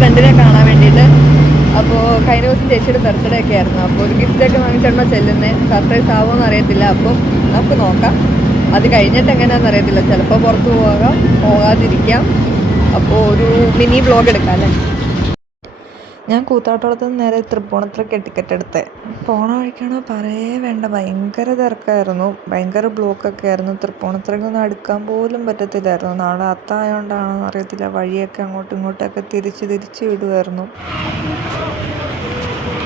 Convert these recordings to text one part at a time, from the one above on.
ഫ്രണ്ടിനെ കാണാൻ വേണ്ടിയിട്ട്. അപ്പോൾ കഴിഞ്ഞ ദിവസം ചേച്ചിയുടെ ബർത്ത്ഡേ ഒക്കെ ആയിരുന്നു. അപ്പോൾ ഒരു ഗിഫ്റ്റൊക്കെ വാങ്ങിച്ചിടണോ ചെല്ലുന്നത്, സർപ്രൈസ് ആവുമോ അറിയത്തില്ല. അപ്പം നമുക്ക് നോക്കാം. അത് കഴിഞ്ഞിട്ട് എങ്ങനെയാണെന്ന് അറിയത്തില്ല. ചിലപ്പോൾ പുറത്ത് പോകാം, പോകാതിരിക്കാം. അപ്പോൾ ഒരു മിനി വ്ലോഗ് എടുക്കാം അല്ലേ. ഞാൻ കൂത്താട്ടോളത്ത് നിന്ന് നേരെ തൃപ്പൂണിത്തുറയ്ക്ക് ടിക്കറ്റ് എടുത്തത്. പോണ വഴിക്കാണോ പറയേ വേണ്ട, ഭയങ്കര തിരക്കായിരുന്നു, ഭയങ്കര ബ്ലോക്കൊക്കെ ആയിരുന്നു. തൃപ്പൂണിത്തുറയ്ക്കൊന്നും അടുക്കാൻ പോലും പറ്റത്തില്ലായിരുന്നു. നാളെ അത്തായതുകൊണ്ടാണോ അറിയത്തില്ല, വഴിയൊക്കെ അങ്ങോട്ടും ഇങ്ങോട്ടൊക്കെ തിരിച്ച് വിടുമായിരുന്നു.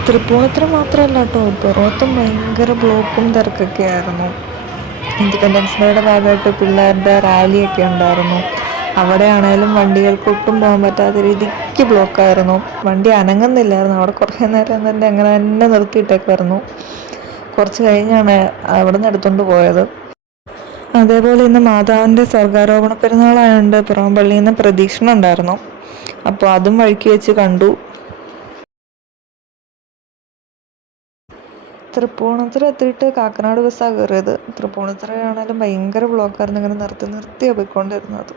തൃപ്പൂണിത്തുറ മാത്രമല്ല കേട്ടോ, പുറത്തും ഭയങ്കര ബ്ലോക്കും തിരക്കൊക്കെ ആയിരുന്നു. ഇൻഡിപെൻഡൻസ് ഡേയുടെ ഭാഗമായിട്ട് പിള്ളേരുടെ റാലിയൊക്കെ ഉണ്ടായിരുന്നു. അവിടെ ആണെങ്കിലും വണ്ടികൾക്ക് ഒട്ടും പോകാൻ പറ്റാത്ത രീതിക്ക് ബ്ലോക്കായിരുന്നു. വണ്ടി അനങ്ങുന്നില്ലായിരുന്നു. അവിടെ കുറേ നേരം തന്നെ അങ്ങനെ തന്നെ നിർത്തിയിട്ടേക്കായിരുന്നു. കുറച്ച് കഴിഞ്ഞാണ് അവിടെ നിന്ന് എടുത്തുകൊണ്ട് പോയത്. അതേപോലെ ഇന്ന് മാതാവിൻ്റെ സ്വർഗാരോപണ പെരുന്നാളായതുകൊണ്ട് പുറംപള്ളിയിൽ നിന്ന് പ്രദക്ഷിണം ഉണ്ടായിരുന്നു. അപ്പോൾ അതും വഴിക്ക് വെച്ച് കണ്ടു. തൃപ്പൂണിത്തുറ എത്തിയിട്ട് കാക്കനാട് ബസ്സാണ് കയറിയത്. തൃപ്പൂണിത്തുറയാണെങ്കിലും ഭയങ്കര ബ്ലോക്കായിരുന്നു. ഇങ്ങനെ നിർത്തിയാണ് പോയിക്കൊണ്ടിരുന്നത്.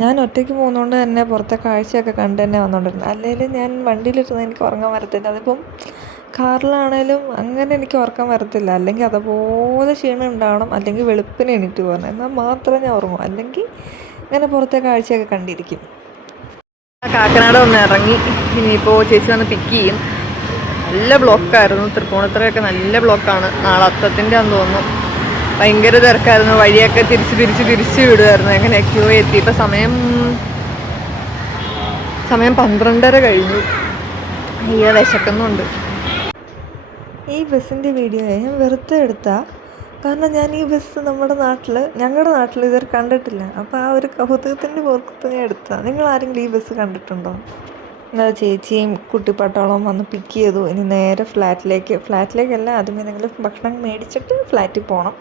ഞാൻ ഒറ്റയ്ക്ക് പോകുന്നതുകൊണ്ട് തന്നെ പുറത്തെ കാഴ്ചയൊക്കെ കണ്ട് തന്നെ വന്നുകൊണ്ടിരുന്നത്. അല്ലെങ്കിൽ ഞാൻ വണ്ടിയിലിരുന്ന് എനിക്ക് ഉറങ്ങാൻ വരത്തില്ല. അതിപ്പം കാറിലാണേലും അങ്ങനെ എനിക്ക് ഉറക്കം വരത്തില്ല. അല്ലെങ്കിൽ അതുപോലെ ക്ഷീണം ഉണ്ടാവണം, അല്ലെങ്കിൽ വെളുപ്പിന് എണീറ്റ് പോകണം, എന്നാൽ മാത്രമേ ഞാൻ ഉറങ്ങൂ. അല്ലെങ്കിൽ ഇങ്ങനെ പുറത്തെ കാഴ്ചയൊക്കെ കണ്ടിരിക്കും. കാക്കനാട് ഒന്ന് ഇറങ്ങി. ഇനിയിപ്പോൾ ചേച്ചി വന്ന് പിക്ക് ചെയ്യും. നല്ല ബ്ലോക്കായിരുന്നു. തൃപ്പൂണിത്തുറയൊക്കെ നല്ല ബ്ലോക്കാണ്. നാളെ അത്തത്തിൻ്റെ ആണെന്ന് തോന്നുന്നു. ഭയങ്കര തിരക്കായിരുന്നു. വഴിയൊക്കെ തിരിച്ച് വിടുമായിരുന്നു. എങ്ങനെയൊക്കെയോ എത്തി. ഇപ്പം സമയം 12:30 കഴിഞ്ഞു. അയ്യോ, വിശക്കുന്നുണ്ട്. ഈ ബസ്സിൻ്റെ വീഡിയോ ഞാൻ വെറുതെ എടുത്താൽ, കാരണം ഞാൻ ഈ ബസ് ഞങ്ങളുടെ നാട്ടിൽ ഇതുവരെ കണ്ടിട്ടില്ല. അപ്പോൾ ആ ഒരു കൗതുകത്തിൻ്റെ പുറത്ത് ഞാൻ എടുത്തതാണ്. നിങ്ങൾ ആരെങ്കിലും ഈ ബസ് കണ്ടിട്ടുണ്ടോ? എന്നാൽ ചേച്ചിയും കുട്ടിപ്പട്ടാളം വന്ന് പിക്ക് ചെയ്തു. ഇനി നേരെ ഫ്ലാറ്റിലേക്കല്ല, ആദ്യം എന്തെങ്കിലും ഭക്ഷണം മേടിച്ചിട്ട് ഫ്ലാറ്റിൽ പോകണം.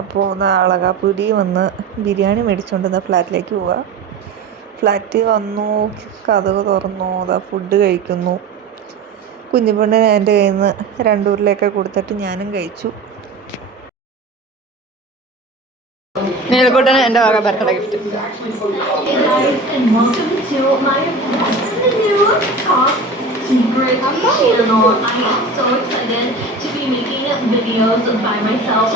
അപ്പോൾ അളകാപ്പുരി വന്ന് ബിരിയാണി മേടിച്ചുകൊണ്ട് ഫ്ലാറ്റിലേക്ക് പോവുക. ഫ്ലാറ്റിൽ വന്നു, കതക് തുറന്നു, ഫുഡ് കഴിക്കുന്നു. കുഞ്ഞുപെണ്ണിന് എൻ്റെ കയ്യിൽ നിന്ന് 2 ഉരുളയൊക്കെ കൊടുത്തിട്ട് ഞാനും കഴിച്ചു. നീലക്കൂട്ടന് എൻ്റെ വക birthday gift. Secret channel. I am so excited to be making videos by myself.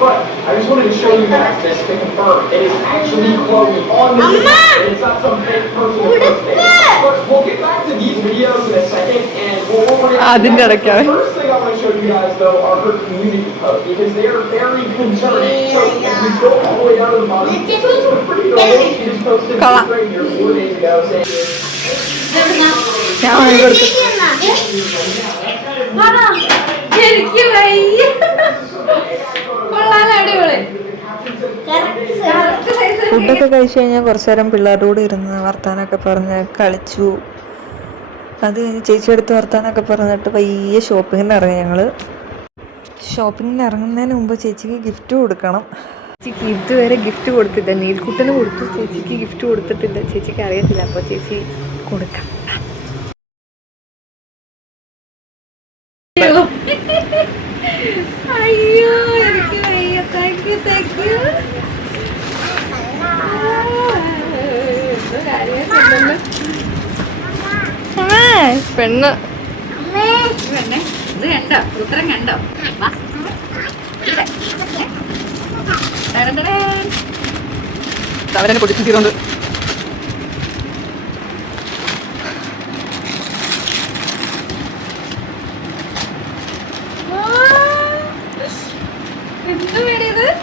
But I just wanted to show you guys this to confirm it is actually Chloe on the video. It's not some fake person impersonating. But we'll get back to these videos in a second, and first thing I want to show you guys though are her community posts, because they are very concerning. So if we go all the way down to the bottom, this is pretty normal. She just posted this right here 4 days ago saying. ഫുഡൊക്കെ കഴിച്ചു കഴിഞ്ഞാൽ കുറച്ചു നേരം പിള്ളേരുടെ കൂടെ ഇരുന്ന് വർത്താനമൊക്കെ പറഞ്ഞ് കളിച്ചു. അത് കഴിഞ്ഞ് ചേച്ചി അടുത്ത് വർത്താനമൊക്കെ പറഞ്ഞിട്ട് പയ്യെ ഷോപ്പിങ്ങിന് ഇറങ്ങി. ഞങ്ങൾ ഷോപ്പിങ്ങിന് ഇറങ്ങുന്നതിന് മുമ്പ് ചേച്ചിക്ക് ഗിഫ്റ്റ് കൊടുക്കണം. ചേച്ചിക്ക് ഇതുവരെ ഗിഫ്റ്റ് കൊടുത്തില്ല. നീൽക്കുട്ടന് കൊടുത്തു, ചേച്ചിക്ക് ഗിഫ്റ്റ് കൊടുത്തിട്ടില്ല. ചേച്ചിക്ക് അറിയത്തില്ല. അപ്പോൾ ചേച്ചി കൊടുക്കാം. അയ്യോ, എനിക്ക് വയ്യ. Thank you. പെണ്ണ് ഇത് കണ്ടോ? ഉത്തരം കണ്ടോ? അവരെ കൊടുത്തിട്ടുണ്ട്.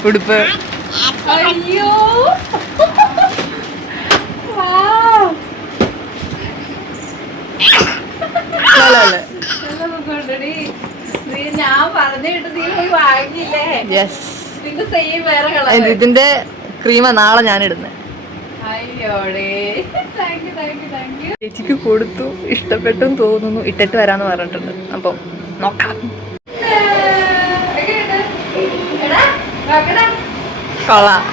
ഉടുപ്പ്. അയ്യോ, ഞാൻ പറഞ്ഞിട്ട് നീ പോയി വാങ്ങിയില്ലേ? ഇതിന്റെ ക്രീമാ നാളെ ഞാൻ ഇടുന്നത്. ചേച്ചിക്ക് കൊടുത്തു, ഇഷ്ടപ്പെട്ടും തോന്നുന്നു. ഇട്ടിട്ട് വരാന്ന് പറഞ്ഞിട്ടുണ്ട്. അപ്പം നോക്കാം. കൊള്ളാം,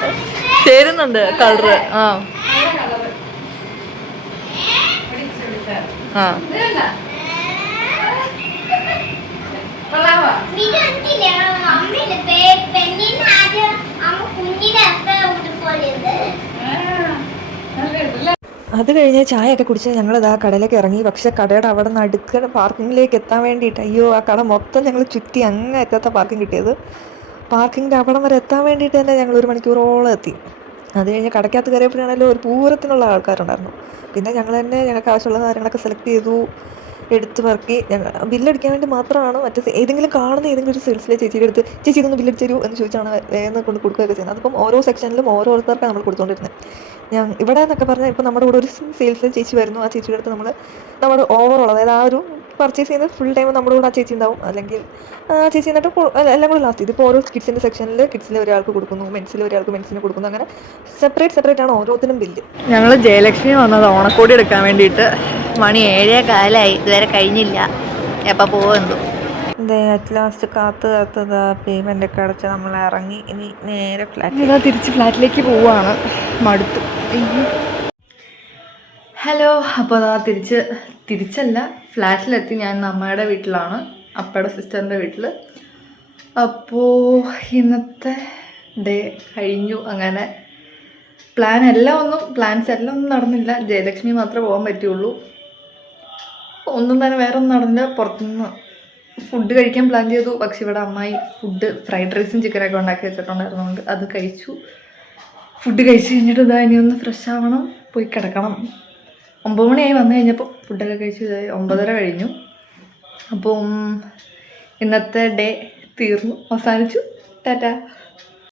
ചേരുന്നുണ്ട് കളറ്. അത് കഴിഞ്ഞ് ചായയൊക്കെ കുടിച്ച് ഞങ്ങളിതാ കടയിലേക്ക് ഇറങ്ങി. പക്ഷേ കടയുടെ അവിടെ നിന്ന് അടുക്ക പാർക്കിങ്ങിലേക്ക് എത്താൻ വേണ്ടിയിട്ട് അയ്യോ ആ കട മൊത്തം ഞങ്ങൾ ചുറ്റി അങ്ങ് എത്താത്ത പാർക്കിംഗ് കിട്ടിയത്. പാർക്കിങ്ങിൻ്റെ അവിടം വരെ എത്താൻ വേണ്ടിയിട്ട് തന്നെ ഞങ്ങൾ 1 മണിക്കൂറോളം എത്തി. അത് കഴിഞ്ഞ് കടയ്ക്കകത്ത് കയറിയപ്പോഴാണല്ലോ ഒരു പൂരത്തിനുള്ള ആൾക്കാരുണ്ടായിരുന്നു. പിന്നെ ഞങ്ങൾ തന്നെ ഞങ്ങൾക്ക് ആവശ്യമുള്ള കാര്യങ്ങളൊക്കെ സെലക്ട് ചെയ്തു, എടുത്ത് പറക്കി. ഞങ്ങൾ ബില്ലടിക്കാൻ വേണ്ടി മാത്രമാണ് ഏതെങ്കിലും കാണുന്ന ഏതെങ്കിലും ഒരു സെയിൽസിലെ ചേച്ചിയുടെ അടുത്ത് ചേച്ചി ഇതൊന്ന് ബില്ലടിച്ച് തരൂ എന്ന് ചോദിച്ചാണ് വേഗം കൊണ്ട് കൊടുക്കുകയൊക്കെ ചെയ്യുന്നത്. അതിപ്പം ഓരോ സെക്ഷനിലും ഓരോരുത്തർക്കാണ് നമ്മൾ കൊടുത്തുകൊണ്ടിരുന്നത്. ഇവിടെ എന്നൊക്കെ പറഞ്ഞാൽ ഇപ്പം നമ്മുടെ കൂടെ ഒരു സെയിൽസിലെ ചേച്ചി വരുന്നു. ആ ചേച്ചിയുടെ അടുത്ത് നമ്മുടെ ഓവറോൾ അതായത് ആ ഒരു പർച്ചേസ് ചെയ്യുന്നത് ഫുൾ ടൈം നമ്മുടെ കൂടെ ആ ചേച്ചി ഉണ്ടാവും. അല്ലെങ്കിൽ ആ ചേച്ചി എന്നിട്ട് എല്ലാം കൂടെ ലാസ്റ്റ് ഇതിപ്പോൾ ഓരോ കിഡ്സിൻ്റെ സെക്ഷനിൽ കിഡ്സിൽ ഒരാൾക്ക് കൊടുക്കുന്നു, മെൻസിൽ ഒരാൾക്ക് മെൻസിന് കൊടുക്കുന്നു. അങ്ങനെ സെപ്പറേറ്റ് ആണ് ഓരോത്തിനും ബില്ല്. ഞങ്ങൾ ജയലക്ഷ്മി വന്നത് ഓണക്കോടി എടുക്കാൻ വേണ്ടിയിട്ട്. മണി 7:15 ഇതുവരെ കഴിഞ്ഞില്ല. എപ്പോൾ പോകുന്നു അറ്റ് ലാസ്റ്റ് കാത്ത് പേയ്മെൻ്റ് ഒക്കെ അടച്ച് നമ്മൾ ഇറങ്ങി. ഇനി നേരെ ഇതാ തിരിച്ച് ഫ്ലാറ്റിലേക്ക് പോവുകയാണ്. മടുത്തു. ഹലോ, അപ്പോൾ അതാ തിരിച്ചല്ല ഫ്ലാറ്റിലെത്തി. ഞാൻ അമ്മയുടെ വീട്ടിലാണ്, അപ്പയുടെ സിസ്റ്ററിൻ്റെ വീട്ടിൽ. അപ്പോൾ ഇന്നത്തെ ഡേ കഴിഞ്ഞു. അങ്ങനെ പ്ലാൻസ് എല്ലാം ഒന്നും നടന്നില്ല. ജയലക്ഷ്മി മാത്രമേ പോകാൻ പറ്റുള്ളൂ. ഒന്നും തന്നെ വേറെ ഒന്നും നടന്നില്ല. പുറത്തുനിന്ന് ഫുഡ് കഴിക്കാൻ പ്ലാൻ ചെയ്തു. പക്ഷെ ഇവിടെ അമ്മായി ഫ്രൈഡ് റൈസും ചിക്കനൊക്കെ ഉണ്ടാക്കി വെച്ചിട്ടുണ്ടായിരുന്നുകൊണ്ട് അത് കഴിച്ചു. ഫുഡ് കഴിച്ച് കഴിഞ്ഞിട്ട് ഇതാ ഇനി ഒന്ന് ഫ്രഷ് ആവണം, പോയി കിടക്കണം. 9 മണിയായി വന്നു കഴിഞ്ഞപ്പോൾ ഫുഡൊക്കെ കഴിച്ചു. 9:30 കഴിഞ്ഞു. അപ്പം ഇന്നത്തെ ഡേ അവസാനിച്ചു. ടാറ്റാ.